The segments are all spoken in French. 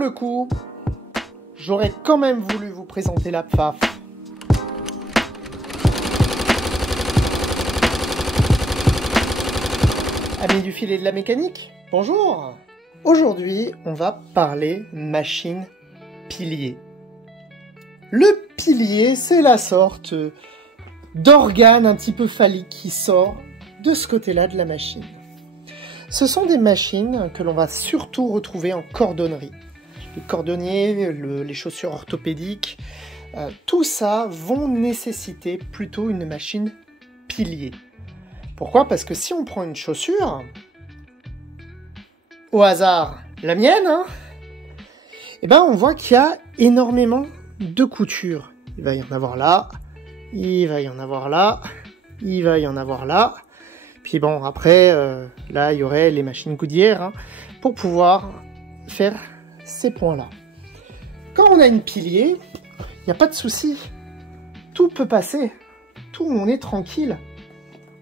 le coup, j'aurais quand même voulu vous présenter la PFAF. Amis du fil et de la mécanique, bonjour! Aujourd'hui, on va parler machine pilier. Le pilier, c'est la sorte d'organe un petit peu phallique qui sort de ce côté-là de la machine. Ce sont des machines que l'on va surtout retrouver en cordonnerie. Les cordonniers, les chaussures orthopédiques, tout ça vont nécessiter plutôt une machine pilier. Pourquoi? Parce que si on prend une chaussure, au hasard, la mienne, eh ben on voit qu'il y a énormément de coutures. Il va y en avoir là, il va y en avoir là, il va y en avoir là. Puis bon, après, là, il y aurait les machines Goodyear pour pouvoir faire ces points-là. Quand on a une pilier, il n'y a pas de souci. Tout peut passer. Tout, on est tranquille.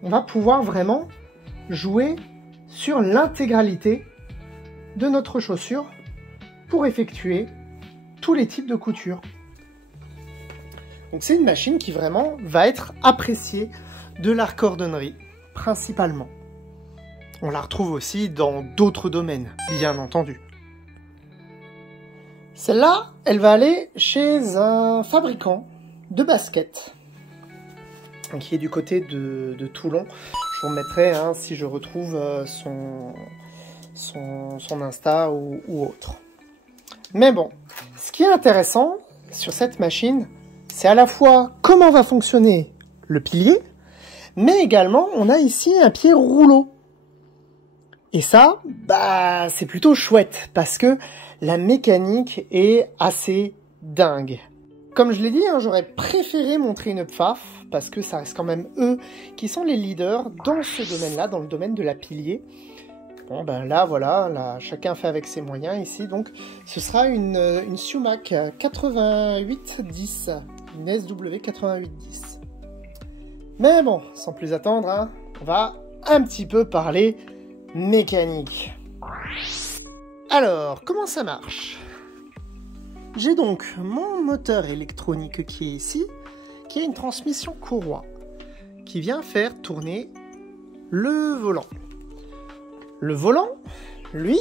On va pouvoir vraiment jouer sur l'intégralité de notre chaussure pour effectuer tous les types de coutures. Donc c'est une machine qui vraiment va être appréciée de la cordonnerie, principalement. On la retrouve aussi dans d'autres domaines, bien entendu. Celle-là, elle va aller chez un fabricant de baskets, qui est du côté de Toulon. Je vous remettrai si je retrouve son Insta ou autre. Mais bon, ce qui est intéressant sur cette machine, c'est à la fois comment va fonctionner le pilier, mais également on a ici un pied rouleau. Et ça, c'est plutôt chouette parce que la mécanique est assez dingue. Comme je l'ai dit, j'aurais préféré montrer une PFAF parce que ça reste quand même eux qui sont les leaders dans ce domaine-là, dans le domaine de la pilier. Bon, là, voilà, là, chacun fait avec ses moyens ici. Donc, ce sera une Sumac 8810, une SW 8810. Mais bon, sans plus attendre, on va un petit peu parler mécanique. Alors, comment ça marche? J'ai donc mon moteur électronique qui est ici, qui a une transmission courroie, qui vient faire tourner le volant. Le volant, lui,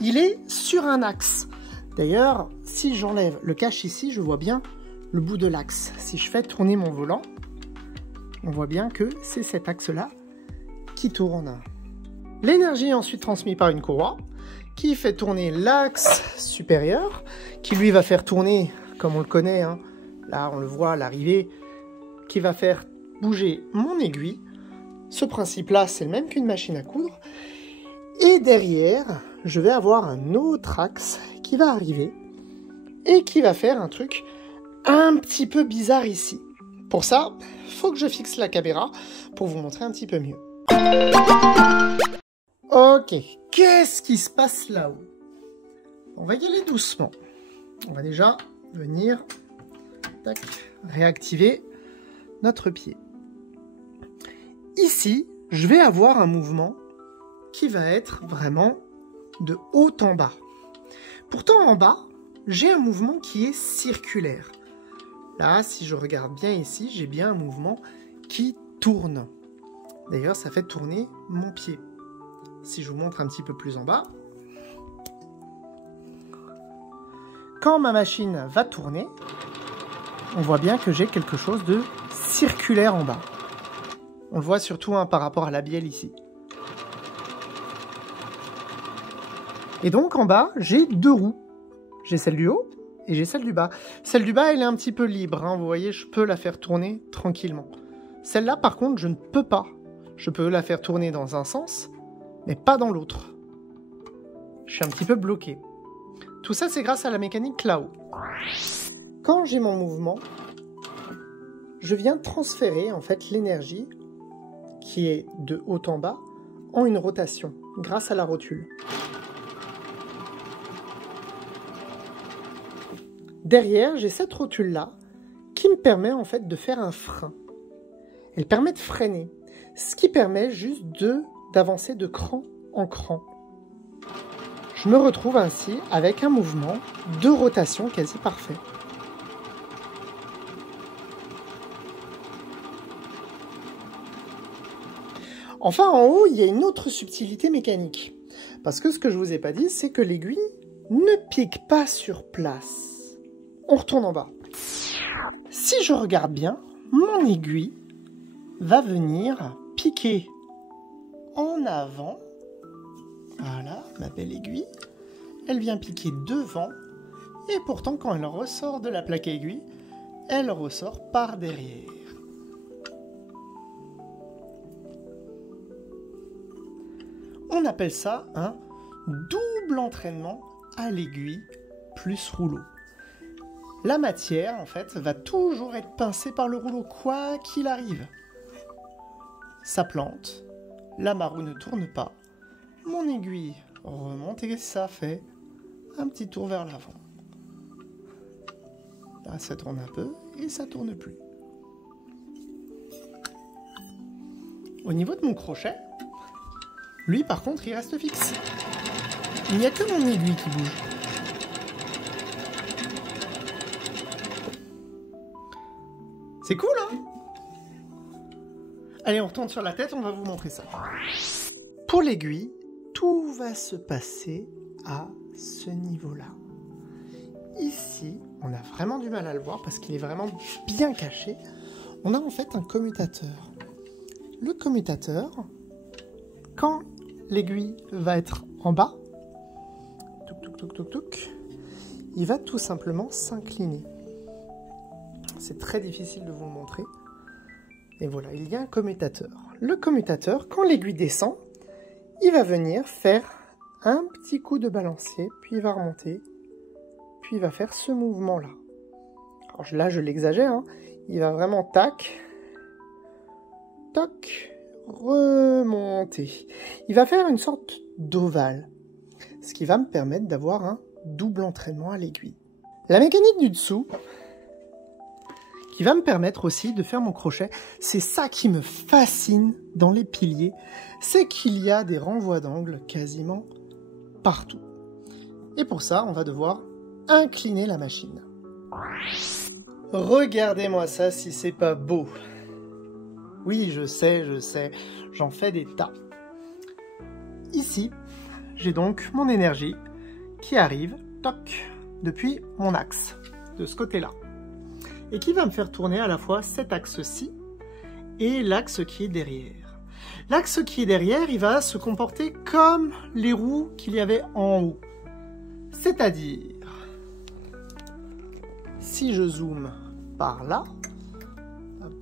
il est sur un axe. D'ailleurs, si j'enlève le cache ici, je vois bien le bout de l'axe. Si je fais tourner mon volant, on voit bien que c'est cet axe-là qui tourne. L'énergie est ensuite transmise par une courroie qui fait tourner l'axe supérieur, qui lui va faire tourner, comme on le connaît, là on le voit à l'arrivée, qui va faire bouger mon aiguille. Ce principe-là, c'est le même qu'une machine à coudre. Et derrière, je vais avoir un autre axe qui va arriver et qui va faire un truc un petit peu bizarre ici. Pour ça, il faut que je fixe la caméra pour vous montrer un petit peu mieux. Ok, qu'est-ce qui se passe là-haut? On va y aller doucement. On va déjà venir réactiver notre pied. Ici, je vais avoir un mouvement qui va être vraiment de haut en bas. Pourtant, en bas, j'ai un mouvement qui est circulaire. Là, si je regarde bien ici, j'ai bien un mouvement qui tourne. D'ailleurs, ça fait tourner mon pied. Si je vous montre un petit peu plus en bas, quand ma machine va tourner, on voit bien que j'ai quelque chose de circulaire en bas. On le voit surtout par rapport à la bielle ici. Et donc en bas, j'ai deux roues. J'ai celle du haut et j'ai celle du bas. Celle du bas, elle est un petit peu libre. Vous voyez, je peux la faire tourner tranquillement. Celle-là, par contre, je ne peux pas. Je peux la faire tourner dans un sens, mais pas dans l'autre. Je suis un petit peu bloqué. Tout ça, c'est grâce à la mécanique là-haut. Quand j'ai mon mouvement, je viens transférer en fait l'énergie qui est de haut en bas en une rotation grâce à la rotule. Derrière, j'ai cette rotule-là qui me permet en fait de faire un frein. Elle permet de freiner, ce qui permet juste d'avancer de cran en cran. Je me retrouve ainsi avec un mouvement de rotation quasi parfait. Enfin, en haut, il y a une autre subtilité mécanique. Parce que ce que je vous ai pas dit, c'est que l'aiguille ne pique pas sur place. On retourne en bas. Si je regarde bien, mon aiguille va venir piquer en avant. Voilà, ma belle aiguille. Elle vient piquer devant. Et pourtant, quand elle ressort de la plaque aiguille, elle ressort par derrière. On appelle ça un double entraînement à l'aiguille plus rouleau. La matière, en fait, va toujours être pincée par le rouleau, quoi qu'il arrive. Ça plante, la roue ne tourne pas, mon aiguille remonte et ça fait un petit tour vers l'avant. Là, ça tourne un peu et ça tourne plus. Au niveau de mon crochet, lui, par contre, il reste fixe. Il n'y a que mon aiguille qui bouge. C'est cool, hein? Allez, on retourne sur la tête, on va vous montrer ça. Pour l'aiguille, tout va se passer à ce niveau-là. Ici, on a vraiment du mal à le voir parce qu'il est vraiment bien caché. On a en fait un commutateur. Le commutateur, quand l'aiguille va être en bas, il va tout simplement s'incliner. C'est très difficile de vous le montrer. Et voilà, il y a un commutateur. Le commutateur, quand l'aiguille descend, il va venir faire un petit coup de balancier, puis il va remonter, puis il va faire ce mouvement-là. Alors là, je l'exagère, hein. Il va vraiment tac, toc, remonter. Il va faire une sorte d'ovale, ce qui va me permettre d'avoir un double entraînement à l'aiguille. La mécanique du dessous, qui va me permettre aussi de faire mon crochet, c'est ça qui me fascine dans les piliers, c'est qu'il y a des renvois d'angle quasiment partout. Et pour ça, on va devoir incliner la machine. Regardez-moi ça si c'est pas beau. Oui, je sais, j'en fais des tas. Ici, j'ai donc mon énergie qui arrive, toc, depuis mon axe, de ce côté-là. Et qui va me faire tourner à la fois cet axe-ci et l'axe qui est derrière. L'axe qui est derrière, il va se comporter comme les roues qu'il y avait en haut. C'est-à-dire, si je zoome par là, hop,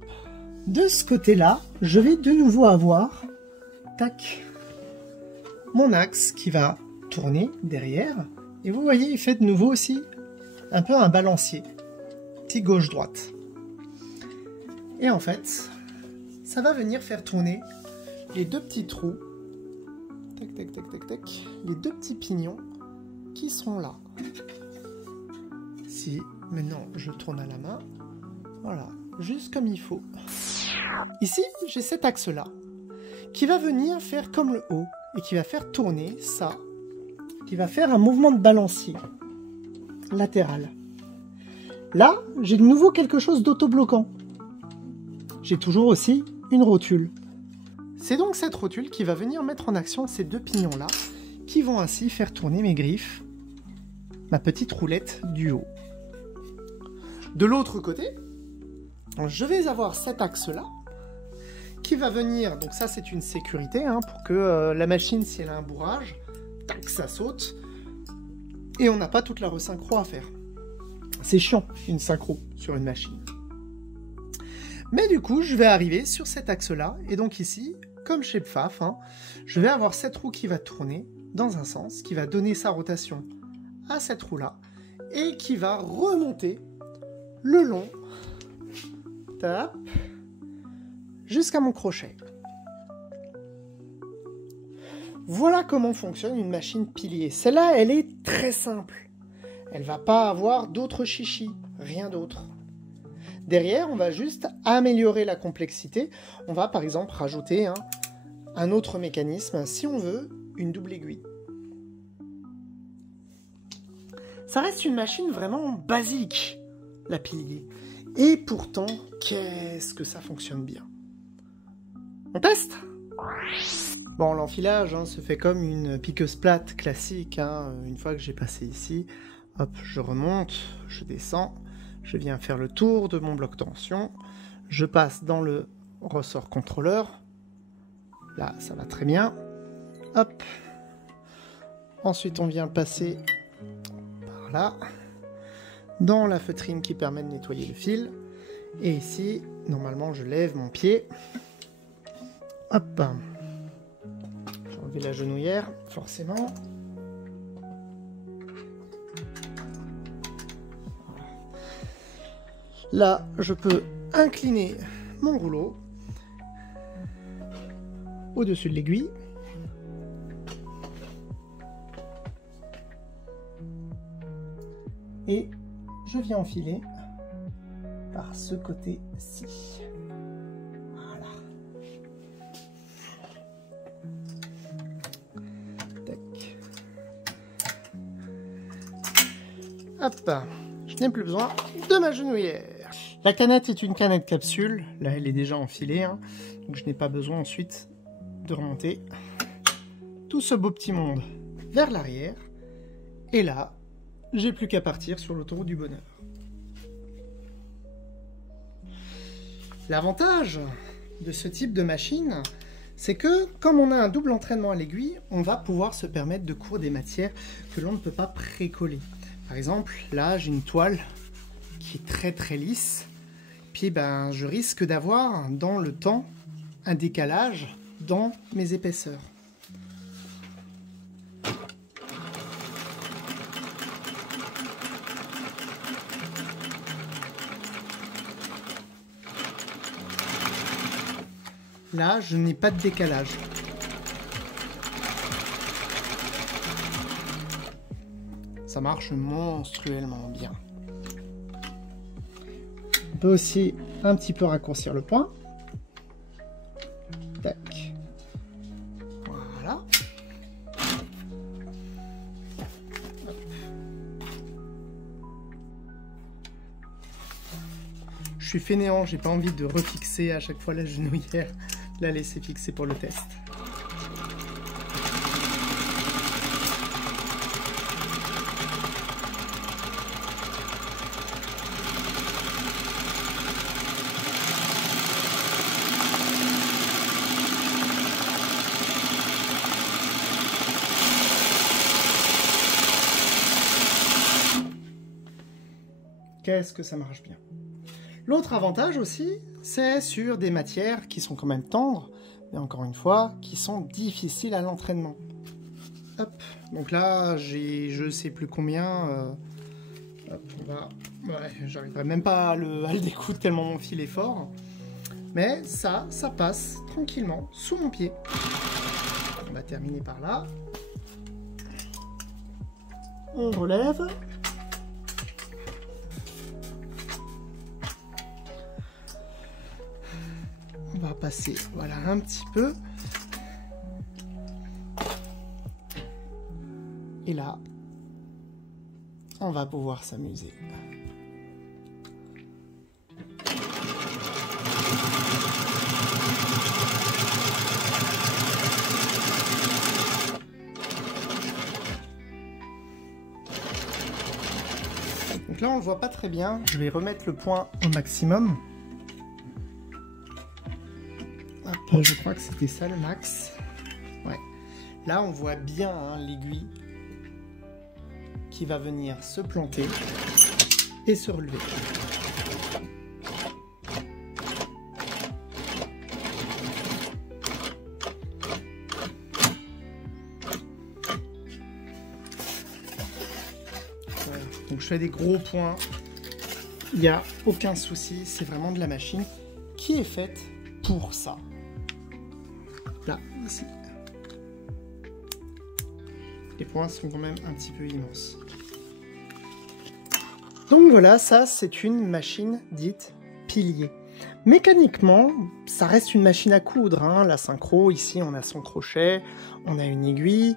de ce côté-là, je vais de nouveau avoir, tac, mon axe qui va tourner derrière. Et vous voyez, il fait de nouveau aussi un peu un balancier. Gauche-droite. Et en fait, ça va venir faire tourner les deux petits trous, tac, tac, tac, tac, tac, les deux petits pignons qui sont là. Si maintenant je tourne à la main, voilà, juste comme il faut. Ici, j'ai cet axe-là qui va venir faire comme le haut et qui va faire tourner ça, qui va faire un mouvement de balancier latéral. Là, j'ai de nouveau quelque chose d'autobloquant. J'ai toujours aussi une rotule. C'est donc cette rotule qui va venir mettre en action ces deux pignons-là, qui vont ainsi faire tourner mes griffes, ma petite roulette du haut. De l'autre côté, je vais avoir cet axe-là, qui va venir, donc ça c'est une sécurité, hein, pour que la machine, si elle a un bourrage, tac, ça saute, et on n'a pas toute la resynchro à faire. C'est chiant, une synchro sur une machine. Mais du coup, je vais arriver sur cet axe-là, et donc ici, comme chez Pfaff, hein, je vais avoir cette roue qui va tourner dans un sens, qui va donner sa rotation à cette roue-là, et qui va remonter le long, tap, jusqu'à mon crochet. Voilà comment fonctionne une machine pilier. Celle-là, elle est très simple. Elle va pas avoir d'autres chichis, rien d'autre. Derrière, on va juste améliorer la complexité. On va par exemple rajouter un autre mécanisme, si on veut, une double aiguille. Ça reste une machine vraiment basique, la pilier. Et pourtant, qu'est-ce que ça fonctionne bien. On teste? Bon, l'enfilage se fait comme une piqueuse plate classique. Une fois que j'ai passé ici, hop, je remonte, je descends, je viens faire le tour de mon bloc tension, je passe dans le ressort contrôleur. Là, ça va très bien. Hop. Ensuite, on vient passer par là, dans la feutrine qui permet de nettoyer le fil. Et ici, normalement, je lève mon pied. Hop. J'ai enlevé la genouillère, forcément. Là, je peux incliner mon rouleau au-dessus de l'aiguille. Et je viens enfiler par ce côté-ci. Voilà. Tac. Hop. Je n'ai plus besoin de ma genouillère. La canette est une canette capsule. Là, elle est déjà enfilée. Donc, je n'ai pas besoin ensuite de remonter tout ce beau petit monde vers l'arrière. Et là, j'ai plus qu'à partir sur l'autoroute du bonheur. L'avantage de ce type de machine, c'est que comme on a un double entraînement à l'aiguille, on va pouvoir se permettre de coudre des matières que l'on ne peut pas précoller. Par exemple, là, j'ai une toile qui est très très lisse. Puis je risque d'avoir dans le temps un décalage dans mes épaisseurs. Là, je n'ai pas de décalage. Ça marche monstruellement bien. On peut aussi un petit peu raccourcir le point. Tac. Voilà. Je suis fainéant, j'ai pas envie de refixer à chaque fois la genouillère, la laisser fixer pour le test. Qu'est-ce que ça marche bien. L'autre avantage aussi, c'est sur des matières qui sont quand même tendres, mais encore une fois, qui sont difficiles à l'entraînement. Hop, donc là, j'ai je sais plus combien. Hop, ouais, j'arriverai même pas à le découdre tellement mon fil est fort. Mais ça passe tranquillement sous mon pied. On va terminer par là. On relève. On va passer, voilà, un petit peu. Et là, on va pouvoir s'amuser. Donc là, on le voit pas très bien. Je vais remettre le point au maximum. Hop, je crois que c'était ça le max. Ouais. Là, on voit bien l'aiguille qui va venir se planter et se relever. Voilà. Donc je fais des gros points. Il n'y a aucun souci. C'est vraiment de la machine qui est faite pour ça. Là, ici. Les points sont quand même un petit peu immenses. Donc voilà, ça c'est une machine dite pilier. Mécaniquement, ça reste une machine à coudre. La synchro, ici on a son crochet, on a une aiguille.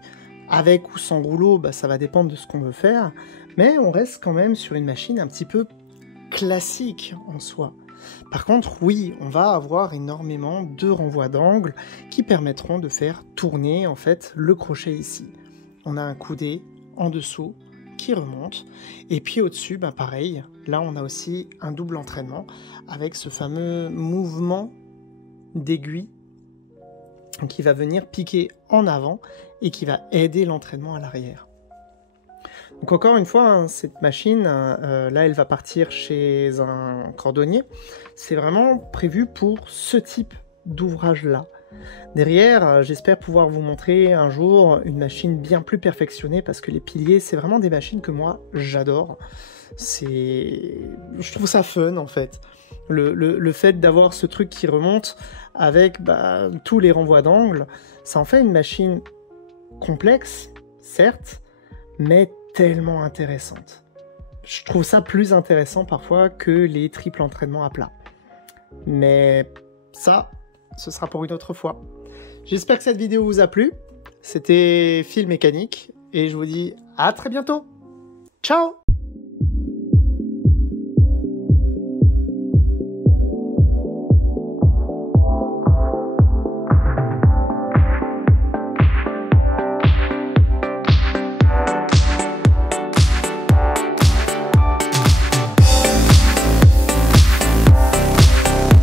Avec ou sans rouleau, bah, ça va dépendre de ce qu'on veut faire, mais on reste quand même sur une machine un petit peu classique en soi. Par contre, oui, on va avoir énormément de renvois d'angle qui permettront de faire tourner en fait le crochet ici. On a un coudé en dessous qui remonte, et puis au-dessus, bah pareil, là on a aussi un double entraînement avec ce fameux mouvement d'aiguille qui va venir piquer en avant et qui va aider l'entraînement à l'arrière. Donc encore une fois, hein, cette machine, là elle va partir chez un cordonnier, c'est vraiment prévu pour ce type d'ouvrage-là. Derrière, j'espère pouvoir vous montrer un jour une machine bien plus perfectionnée parce que les piliers, c'est vraiment des machines que moi j'adore. Je trouve ça fun en fait. Le fait d'avoir ce truc qui remonte avec tous les renvois d'angle, ça en fait une machine complexe, certes, mais tellement intéressante. Je trouve ça plus intéressant parfois que les triples entraînements à plat. Mais ça, ce sera pour une autre fois. J'espère que cette vidéo vous a plu. C'était Phil Mécanique et je vous dis à très bientôt. Ciao!